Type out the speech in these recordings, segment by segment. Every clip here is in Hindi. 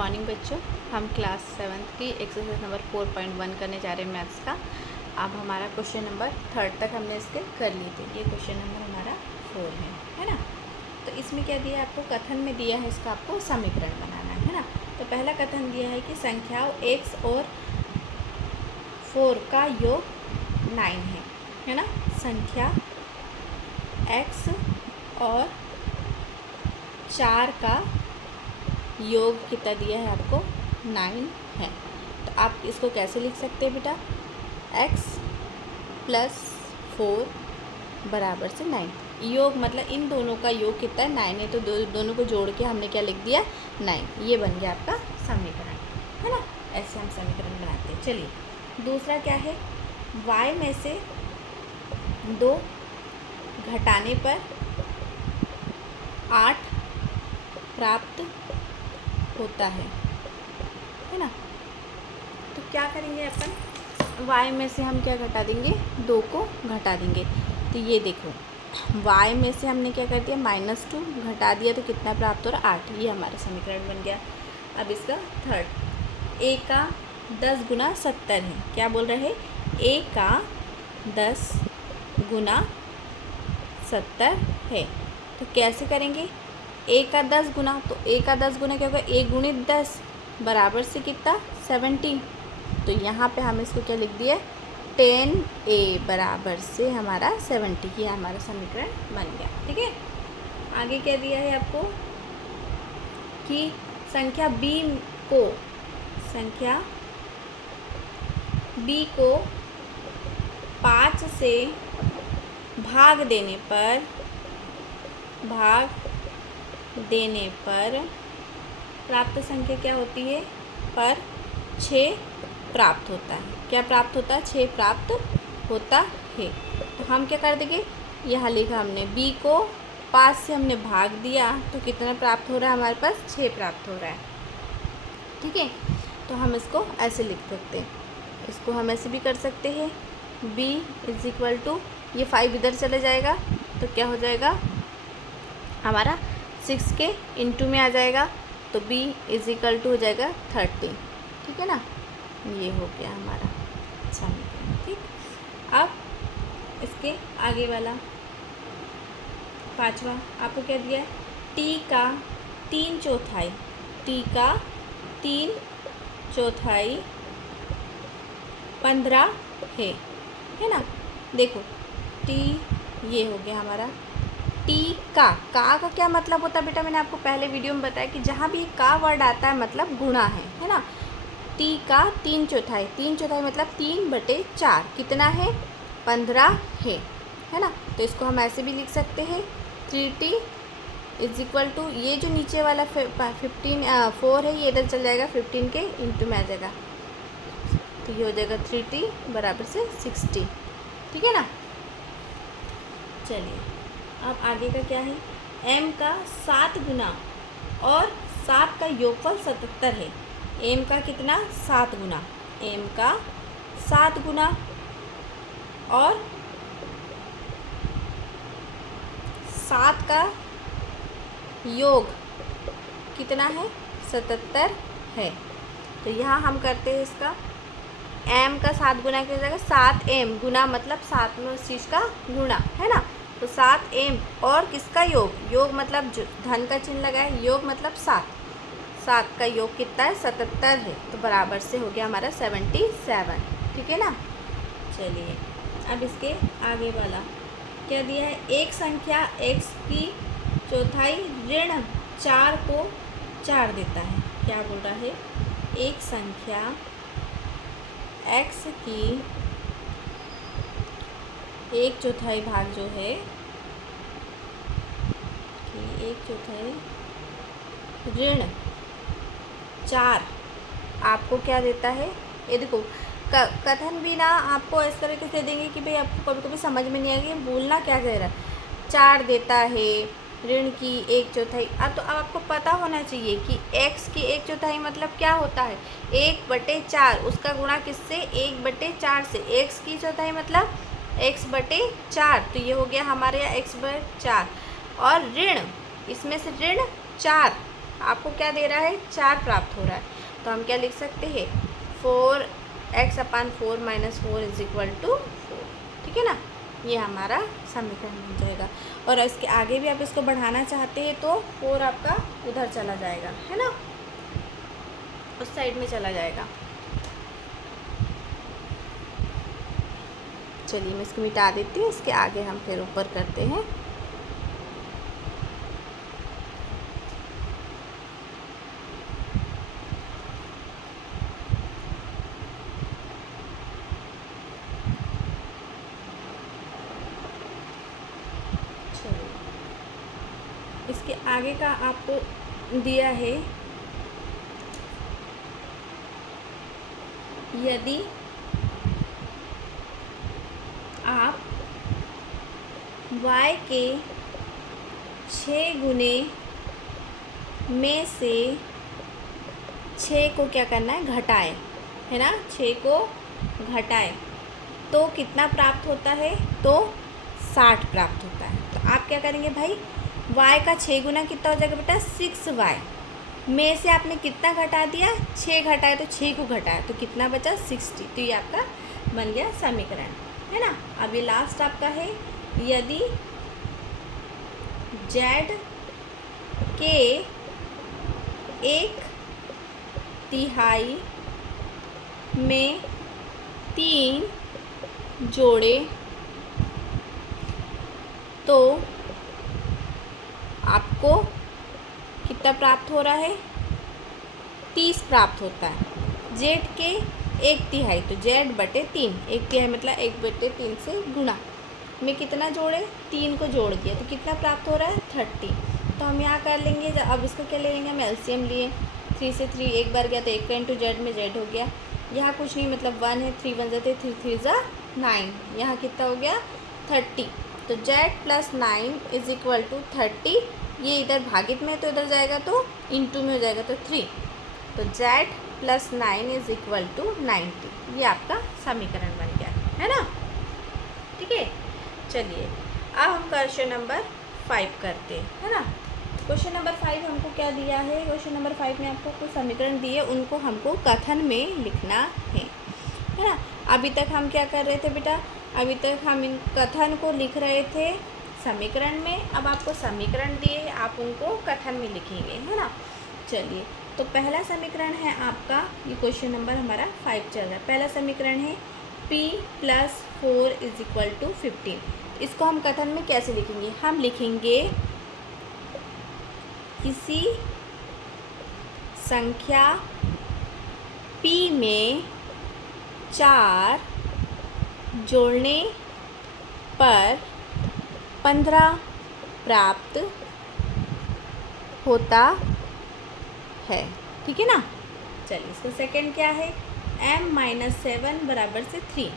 मॉर्निंग बच्चों, हम क्लास 7th की एक्सरसाइज नंबर 4.1 करने जा रहे हैं मैथ्स का। अब हमारा क्वेश्चन नंबर 3 तक हमने इसके कर लिए थे। ये क्वेश्चन नंबर हमारा 4 है ना। तो इसमें क्या दिया है आपको, कथन में दिया है, इसका आपको समीकरण बनाना है ना। तो पहला कथन दिया है कि संख्याओं x और 4 का योग 9 है ना। संख्या x और 4 का योग कितना दिया है आपको, 9 है। तो आप इसको कैसे लिख सकते हैं बेटा, x + 4 बराबर से 9। योग मतलब इन दोनों का योग कितना है, 9 है। तो दोनों को जोड़ के हमने क्या लिख दिया, 9। ये बन गया आपका समीकरण, है ना। ऐसे हम समीकरण बनाते हैं। चलिए दूसरा क्या है, y में से 2 घटाने पर 8 प्राप्त होता है ना। तो क्या करेंगे अपन, y में से हम क्या घटा देंगे, 2 को घटा देंगे। तो ये देखो y में से हमने क्या कर दिया, -2 घटा दिया तो कितना प्राप्त हो रहा, 8। ये हमारा समीकरण बन गया। अब इसका थर्ड, a का 10 गुना 70 है। क्या बोल रहे हैं, a का 10 गुना 70 है। तो कैसे करेंगे, a का 10 गुना, तो a का 10 गुना क्या होगा, a गुणित 10 बराबर से कितना, 70। तो यहाँ पे हम इसको क्या लिख दिए, 10a बराबर से हमारा 70। ये हमारा समीकरण बन गया। ठीक है, आगे क्या दिया है आपको कि संख्या b को 5 से भाग देने पर प्राप्त संख्या क्या होती है, पर 6 प्राप्त होता है। क्या प्राप्त होता है, 6 प्राप्त होता है। तो हम क्या कर देंगे, यहाँ लिखा हमने b को 5 से हमने भाग दिया तो कितना प्राप्त हो रहा है, हमारे पास 6 प्राप्त हो रहा है। ठीक है, तो हम इसको ऐसे लिख सकते हैं। इसको हम ऐसे भी कर सकते हैं, b = ये 5 इधर चले जाएगा तो क्या हो जाएगा हमारा 6 के इंटू में आ जाएगा। तो b = हो जाएगा 30। ठीक है ना, ये हो गया हमारा समीकरण। ठीक, अब इसके आगे वाला पांचवा आपको क्या दिया है, t का 3/4 15 है ना। देखो t ये हो गया हमारा, t का क्या मतलब होता है बेटा, मैंने आपको पहले वीडियो में बताया कि जहाँ भी का वर्ड आता है मतलब गुणा है ना। t का 3/4 मतलब 3/4 कितना है, 15 है ना। तो इसको हम ऐसे भी लिख सकते हैं, 3t = ये जो नीचे वाला 4 है, ये इधर चल जाएगा, 15 के इंटू में आ जाएगा। तो ये हो जाएगा 3t बराबर से 60। ठीक है ना। चलिए अब आगे का क्या है, m का 7 गुना और 7 का योगफल 77 है। m का कितना, 7 गुना, m का 7 गुना और 7 का योग कितना है, 77 है। तो यहाँ हम करते हैं इसका m का 7 गुना क्या हो जाएगा, 7m गुना मतलब 7 में उस चीज़ का गुणा है ना। तो 7m और किसका योग मतलब जो धन का चिन्ह लगा है, योग मतलब 7 का योग कितना है, 77 है। तो बराबर से हो गया हमारा 77। ठीक है ना। चलिए अब इसके आगे वाला क्या दिया है, एक संख्या x की चौथाई ऋण 4 को 4 देता है। क्या बोल रहा है, एक संख्या x की 1/4 भाग जो है, 1/4 ऋण 4 आपको क्या देता है। ये देखो कथन भी ना आपको इस तरीके से देंगे कि भाई आपको कभी कभी समझ में नहीं आएगी बोलना क्या कह रहा है। 4 देता है, ऋण की 1/4। तो अब आपको पता होना चाहिए कि x की 1/4 मतलब क्या होता है, 1/4। उसका गुणा किससे, 1/4 से। x की चौथाई मतलब x/4। तो ये हो गया हमारे यहाँ x/4 और ऋण, इसमें से ऋण 4 आपको क्या दे रहा है, 4 प्राप्त हो रहा है। तो हम क्या लिख सकते हैं, 4x/4 - 4 = 4। ठीक है ना, ये हमारा समीकरण बन जाएगा। और इसके आगे भी आप इसको बढ़ाना चाहते हैं तो 4 आपका उधर चला जाएगा, है ना, उस साइड में चला जाएगा। चलिए मैं इसको मिटा देती हूँ, इसके आगे हम फिर ऊपर करते हैं। चलिए इसके आगे का आपको दिया है, यदि आप y के 6 गुने में से 6 को क्या करना है, घटाए, है ना, 6 को घटाए तो कितना प्राप्त होता है, तो 60 प्राप्त होता है। तो आप क्या करेंगे भाई, y का 6 गुना कितना हो जाएगा बेटा, 6y में से आपने कितना घटा दिया, 6 घटाए, तो 6 को घटाया तो कितना बचा, 60। तो ये आपका बन गया समीकरण, है ना। अब ये लास्ट आपका है, यदि z के 1/3 में 3 जोड़े तो आपको कितना प्राप्त हो रहा है, 30 प्राप्त होता है। z के 1/3 तो z/3, 1/3 मतलब 1/3 से गुणा में कितना जोड़े, 3 को जोड़ दिया तो कितना प्राप्त हो रहा है, 30। तो हम यहाँ कर लेंगे, अब इसको क्या ले लेंगे, हम एलसीएम लिए, 3 से 3 एक बार गया तो 1 का इंटू जेड में z हो गया। यहाँ कुछ नहीं, मतलब 1 है, 3 1 = 3 3 = 9, यहाँ कितना हो गया, 30। तो z + 9 = 30। ये इधर भागित में है तो इधर जाएगा तो इंटू में हो जाएगा तो 3। तो z + 9 = 90। ये आपका समीकरण बन गया, है ना। ठीक है, चलिए अब हम क्वेश्चन नंबर 5 करते हैं, है ना। क्वेश्चन नंबर 5 हमको क्या दिया है, क्वेश्चन नंबर 5 में आपको कुछ समीकरण दिए, उनको हमको कथन में लिखना है ना। अभी तक हम क्या कर रहे थे बेटा, अभी तक हम इन कथन को लिख रहे थे समीकरण में। अब आपको समीकरण दिए, आप उनको कथन में लिखेंगे, है ना। चलिए, तो पहला समीकरण है आपका, ये क्वेश्चन नंबर हमारा 5 चल रहा है। पहला समीकरण है p + 4 = 15। इसको हम कथन में कैसे लिखेंगे, हम लिखेंगे किसी संख्या p में 4 जोड़ने पर 15 प्राप्त होता है। ठीक है ना। चलिए, इसको सेकंड क्या है, m - 7 = 3।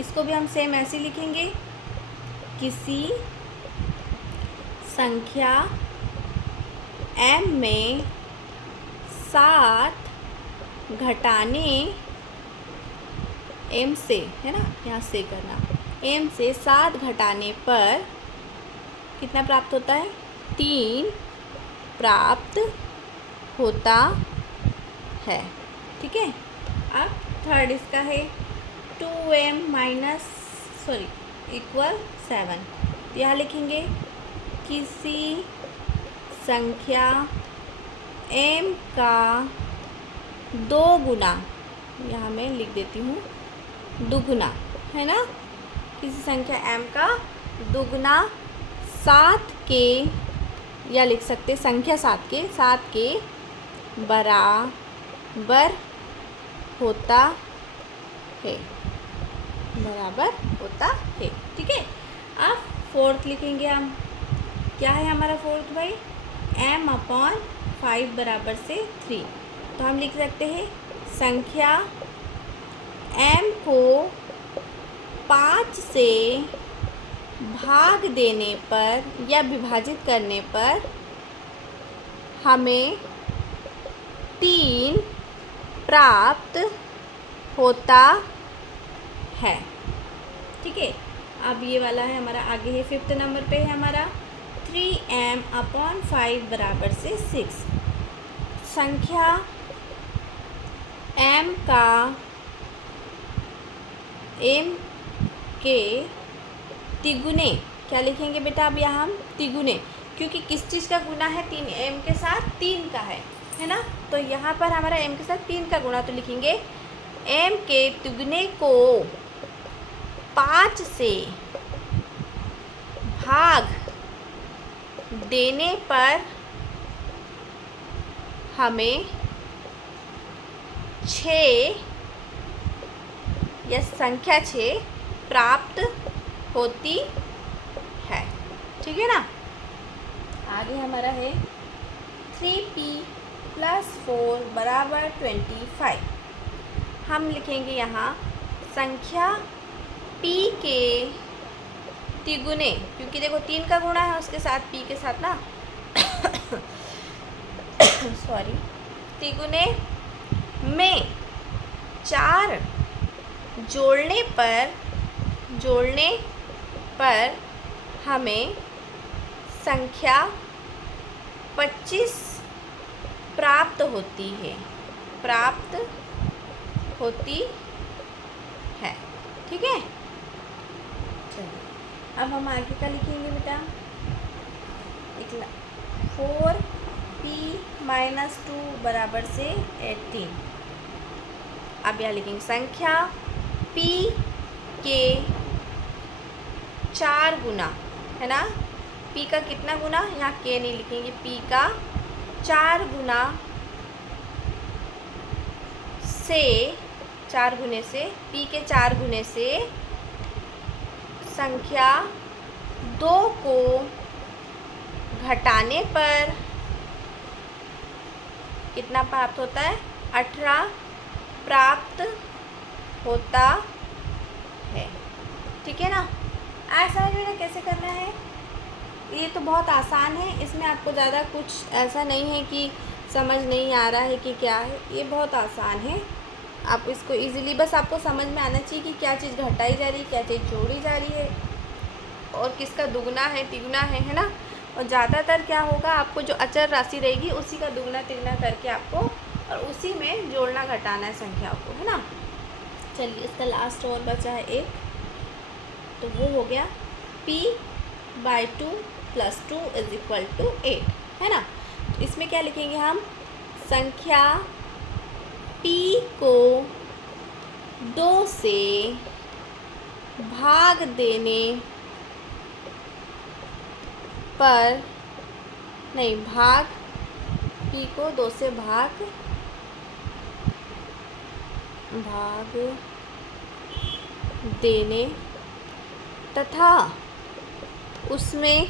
इसको भी हम सेम ऐसे लिखेंगे, किसी संख्या m में 7 घटाने m से, है ना, यहाँ से करना, m से 7 घटाने पर कितना प्राप्त होता है, 3 प्राप्त होता है। ठीक है। अब थर्ड इसका है 2m - 7। यहाँ लिखेंगे किसी संख्या m का 2 गुना, यहाँ मैं लिख देती हूँ दुगुना, है ना, किसी संख्या m का दुगुना 7 के, या लिख सकते संख्या 7 के बराबर होता है, बराबर होता है। ठीक है। अब फोर्थ लिखेंगे हम, क्या है हमारा फोर्थ भाई, m/5 = 3। तो हम लिख सकते हैं संख्या m को 5 से भाग देने पर या विभाजित करने पर हमें 3 प्राप्त होता है। ठीक है। अब ये वाला है हमारा, आगे है 5th नंबर पे है हमारा 3m/5 = 6। संख्या m का m के तिगुने, क्या लिखेंगे बेटा अब यहाँ हम तिगुने, क्योंकि किस चीज़ का गुना है, 3, m के साथ 3 का है ना। तो यहाँ पर हमारा m के साथ 3 का गुना, तो लिखेंगे m के तिगुने को 5 से भाग देने पर हमें 6 या संख्या 6 प्राप्त होती है। ठीक है ना। आगे हमारा है 3p + 4 = 25। हम लिखेंगे यहाँ संख्या p के तिगुने, क्योंकि देखो 3 का गुणा है उसके साथ p के साथ ना सॉरी, तिगुने में 4 जोड़ने पर हमें संख्या 25 प्राप्त होती है, ठीक है। चलिए अब हम आगे का लिखेंगे बेटा, 4p - 2 बराबर से 18। अब यहाँ लिखेंगे संख्या p के 4 गुना, है ना। p का कितना गुना, यहाँ k नहीं लिखेंगे, p का 4 गुना से, 4 गुने से, p के 4 गुने से संख्या 2 को घटाने पर कितना प्राप्त होता है, 18 प्राप्त होता है। ठीक है ना। ऐसा है कैसे करना है, ये तो बहुत आसान है, इसमें आपको ज़्यादा कुछ ऐसा नहीं है कि समझ नहीं आ रहा है कि क्या है, ये बहुत आसान है। आप इसको इजीली, बस आपको समझ में आना चाहिए कि क्या चीज़ घटाई जा रही है, क्या चीज़ जोड़ी जा रही है, और किसका दुगना है तिगुना है ना। और ज़्यादातर क्या होगा, आपको जो अचर राशि रहेगी उसी का दुगना तिगुना करके आपको, और उसी में जोड़ना घटाना है संख्याओं को, है ना। चलिए इसका लास्ट और बचा है एक, तो वो हो गया p/2 + 2 = 8, है ना। तो इसमें क्या लिखेंगे हम, संख्या p को 2 से भाग देने पर, नहीं, भाग, p को 2 से भाग देने तथा उसमें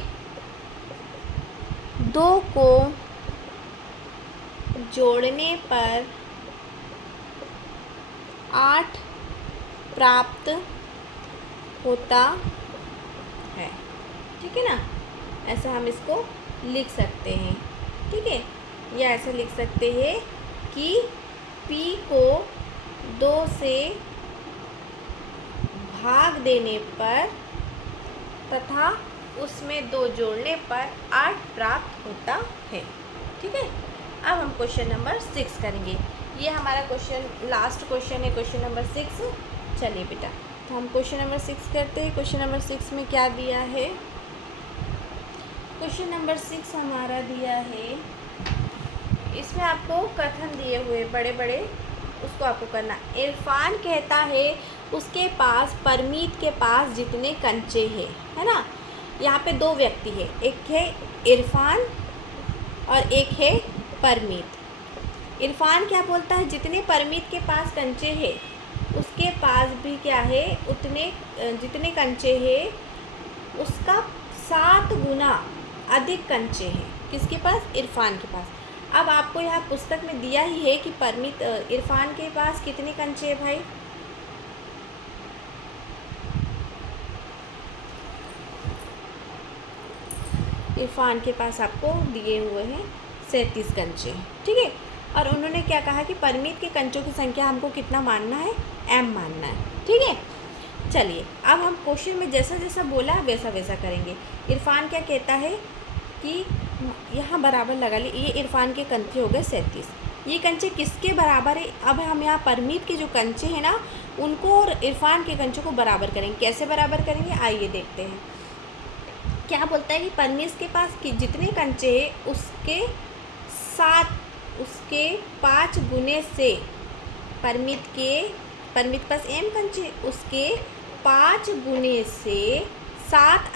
2 को जोड़ने पर 8 प्राप्त होता है। ठीक है ना। ऐसा हम इसको लिख सकते हैं, ठीक है। या ऐसा लिख सकते हैं कि p को 2 से भाग देने पर तथा उसमें 2 जोड़ने पर 8 प्राप्त होता है। ठीक है। अब हम क्वेश्चन नंबर 6 करेंगे। ये हमारा क्वेश्चन लास्ट क्वेश्चन है, क्वेश्चन नंबर 6। चलिए बेटा, तो हम क्वेश्चन नंबर 6 करते हैं। क्वेश्चन नंबर 6 में क्या दिया है, क्वेश्चन नंबर 6 हमारा दिया है, इसमें आपको कथन दिए हुए बड़े बड़े, उसको आपको करना। इरफान कहता है उसके पास परमीत के पास जितने कंचे हैं, है ना। यहाँ पे 2 व्यक्ति है, एक है इरफान और एक है परमीत। इरफान क्या बोलता है, जितने परमीत के पास कंचे हैं उसके पास भी क्या है, उतने जितने कंचे हैं उसका 7 गुना अधिक कंचे हैं। किसके पास, इरफान के पास। अब आपको यहाँ पुस्तक में दिया ही है कि परमीत, इरफान के पास कितने कंचे हैं भाई, इरफान के पास आपको दिए हुए हैं 37 कंचे। ठीक है। और उन्होंने क्या कहा कि परमीत के कंचों की संख्या हमको कितना मानना है, m मानना है। ठीक है। चलिए अब हम क्वेश्चन में जैसा जैसा बोला वैसा वैसा करेंगे। इरफान क्या कहता है कि यहाँ बराबर लगा ली। ये इरफान के कंचे हो गए 37। ये कंचे किसके बराबर है? अब हम यहाँ परमीत के जो कंचे हैं ना, उनको और इरफान के कंचों को बराबर करेंगे। कैसे बराबर करेंगे, आइए देखते हैं। क्या बोलता है कि परमीत के पास कि जितने कंचे हैं उसके 5 गुने से परमीत पास m कंचे, उसके 5 गुने से 7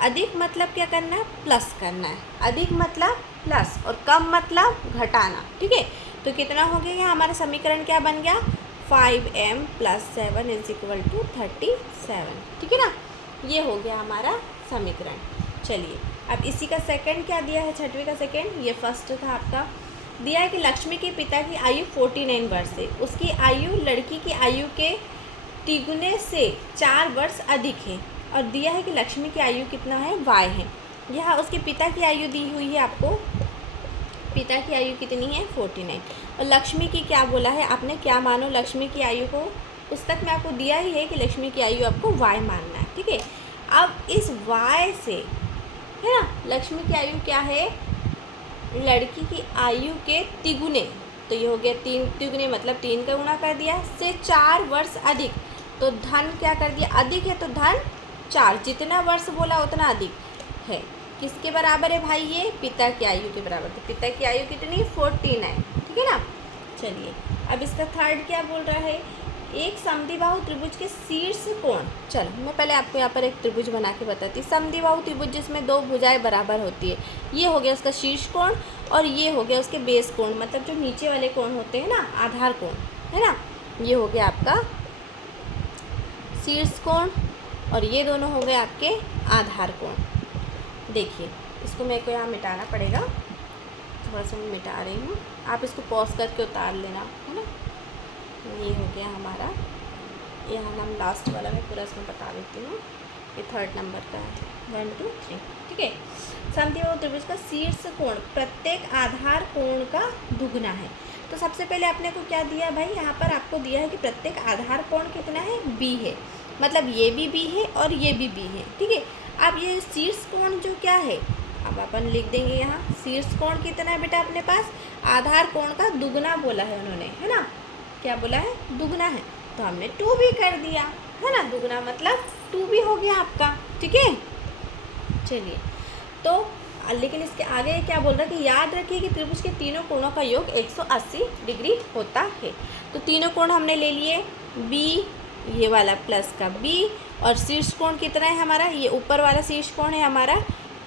अधिक मतलब क्या करना है, प्लस करना है। अधिक मतलब प्लस और कम मतलब घटाना, ठीक है। तो कितना हो गया, यहाँ हमारा समीकरण क्या बन गया, 5m + 7 = 37, ठीक है ना। ये हो गया हमारा समीकरण। चलिए अब इसी का सेकंड क्या दिया है, 6वीं का सेकंड। ये फर्स्ट था आपका, दिया है कि लक्ष्मी के पिता की आयु 49 वर्ष है। उसकी आयु लड़की की आयु के तिगुने से 4 वर्ष अधिक है। और दिया है कि लक्ष्मी की आयु कितना है, y है। यहाँ उसके पिता की आयु दी हुई है आपको, पिता की आयु कितनी है, 49। और लक्ष्मी की क्या बोला है आपने, क्या मानो लक्ष्मी की आयु को, पुस्तक में आपको दिया ही है कि लक्ष्मी की आयु आपको y मानना है, ठीक है। अब इस y से, है ना, लक्ष्मी की आयु क्या है, लड़की की आयु के तिगुने, तो ये हो गया 3 तिगुने मतलब 3 का गुणा कर दिया, से 4 वर्ष अधिक। तो धन क्या कर दिया, अधिक है तो धन 4, जितना वर्ष बोला उतना अधिक है। किसके बराबर है भाई, ये पिता की आयु के बराबर। तो पिता की आयु कितनी, 49, ठीक है ना। चलिए अब इसका थर्ड क्या बोल रहा है, एक समद्विबाहु त्रिभुज के शीर्ष कोण। चलो मैं पहले आपको यहाँ पर एक त्रिभुज बना के बताती हूँ। समद्विबाहु त्रिभुज जिसमें 2 भुजाएं बराबर होती है, ये हो गया उसका शीर्ष कोण और ये हो गया उसके बेस कोण, मतलब जो नीचे वाले कोण होते हैं ना, आधार कोण, है ना। ये हो गया आपका शीर्ष कोण और ये दोनों हो गए आपके आधार कोण। देखिए इसको मेरे को यहाँ मिटाना पड़ेगा, थोड़ा सा मैं मिटा रही हूँ, आप इसको पॉज करके उतार लेना, है ना। ये हो गया हमारा, यहाँ हम लास्ट वाला मैं पूरा इसमें बता देती हूँ। ये 3rd नंबर का है, 1 2 3, ठीक है। समद्विबाहु त्रिभुज का शीर्ष कोण प्रत्येक आधार कोण का दुगना है। तो सबसे पहले आपने को क्या दिया भाई, यहाँ पर आपको दिया है कि प्रत्येक आधार कोण कितना है, b है, मतलब ये भी b है और ये भी b है, ठीक है। अब ये शीर्ष कोण जो क्या है, अब अपन लिख देंगे यहाँ, शीर्ष कोण कितना है बेटा अपने पास, आधार कोण का दुगना बोला है उन्होंने, है ना। क्या बोला है, दुगना है, तो हमने 2 भी कर दिया, है ना। दुगना मतलब 2 भी हो गया आपका, ठीक है। चलिए तो लेकिन इसके आगे क्या बोल रहा है कि याद रखिए कि त्रिभुज के तीनों कोणों का योग 180 डिग्री होता है। तो तीनों कोण हमने ले लिए, b, ये वाला प्लस का b, और शीर्ष कोण कितना है हमारा, ये ऊपर वाला शीर्ष कोण है हमारा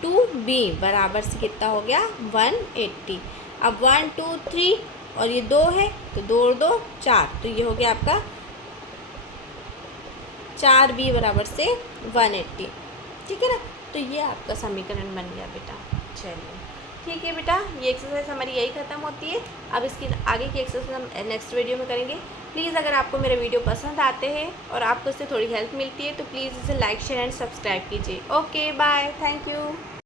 2b, बराबर से कितना हो गया, 180। अब 1 2 3 और ये 2 है तो 2 और 2 4, तो ये हो गया आपका 4b बराबर से 180, ठीक है ना। तो ये आपका समीकरण बन गया बेटा। चलिए ठीक है बेटा, ये एक्सरसाइज हमारी यही ख़त्म होती है। अब इसकी आगे की एक्सरसाइज हम नेक्स्ट वीडियो में करेंगे। प्लीज़ अगर आपको मेरे वीडियो पसंद आते हैं और आपको इससे थोड़ी हेल्प मिलती है तो प्लीज़ इसे लाइक शेयर एंड सब्सक्राइब कीजिए। Okay bye, thank you.